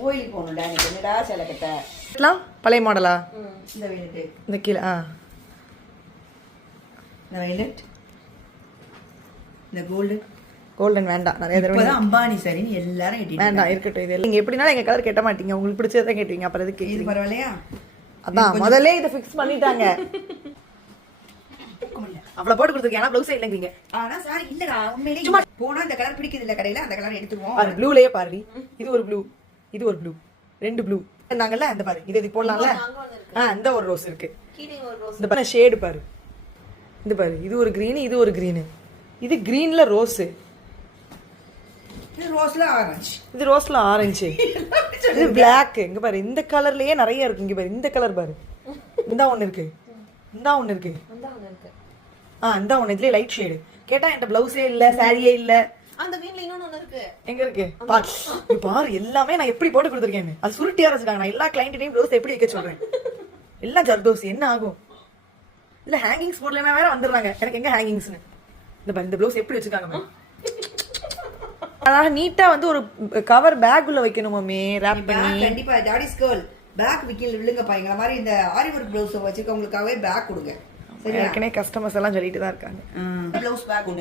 கோயிலுக்கு போகணும்டா எனக்கு என்னடா சில கட்ட பழைய மாடலா? இந்த வயலட்டு, இந்த கீழே இந்த வயலட், இந்த கோல்டன். கோல்டன் வேண்டாம், நிறைய தடவை அம்பானி சரின்னு எல்லாரும் கேட்டீங்க. வேண்டாம், இருக்கட்டும். இது நீங்க எப்படினாலும் எங்க கலர் கேட்ட மாட்டீங்க, உங்களுக்கு பிடிச்சதான் கேட்டீங்க. அப்புறம் எதுக்கு இது பரவாயில்லையா? அதான் முதல்ல இதை ஃபிக்ஸ் பண்ணிட்டாங்க. அவ்வளவு போட்டு கொடுத்துருக்கேன், ஆனா ப்ளவுஸே இல்லைங்க. ஆனா சாரி இல்லடா, உண்மையிலேயே சும்மா போனா இந்த கலர் பிடிக்குது இல்ல கடையில, அந்த கலர் எடுத்துருவோம். அது ப்ளூலயே பாரு, இது ஒரு ப்ளூ, இது ஒரு ப்ளூ, ரெண்டு ப்ளூ நாங்கல்ல. அந்த பாரு, இது போடலாம்ல. இந்த ஒரு ரோஸ் இருக்கு, இந்த பாரு ஷேடு பாரு, இந்த பாரு, இது ஒரு கிரீன், இது ஒரு கிரீன், இது கிரீன்ல ரோஸ், இது ரோஸ்ல ஆரஞ்சு, இது ரோஸ்ல ஆரஞ்சு, இது பிளாக். இங்க பாரு, இந்த கலர்லயே நிறைய இருக்கு. இங்க பாரு, இந்த கலர் பாரு, இந்த ஒண்ணு இருக்கு, இந்த ஒண்ணு இருக்கு, இந்த ஒண்ணு. இதுலயே லைட் ஷேடு. கேட்டா என்கிட்ட பிளவுஸே இல்ல, சாரியே இல்ல. அந்த வீட்ல இன்னொன்னு ஒண்ணு இருக்கு. எங்க இருக்கு பாரு, எல்லாமே நான் எப்படி போட்டு கொடுத்துருக்கேன். அது சுருட்டி ஆரம்பிச்சிட்டாங்க. நான் எல்லா கிளைண்ட்டையும் ப்ளவுஸ் எப்படி வைக்க சொல்றேன். எல்லாம் ஜர்தோசி என்ன ஆகும் இல்ல, ஹேங்கிங்ஸ் போடலன்னா வேற வந்துடுறாங்க. எனக்கு எங்க ஹேங்கிங்ஸ்னு. இந்த பாரு, இந்த ப்ளவுஸ் எப்படி வச்சிருக்காங்க. அதான் நீட்டா வந்து ஒரு கவர் பேக் உள்ள வைக்கணும் மம்மி, ரேப் பண்ணி. கண்டிப்பா டாடிஸ் கேர்ள் பேக் விக்கல் விழுங்கப்பா. எங்களை மாதிரி இந்த ஆரி ஒர்க் ப்ளவுஸ் வச்சிருக்கவங்களுக்காகவே பேக் கொடுங்க. ஏற்கனவே கஸ்டமர்ஸ் எல்லாம் சொல்லிட்டு தான் இருக்காங்க. ப்ளவுஸ் பேக் ஒன்று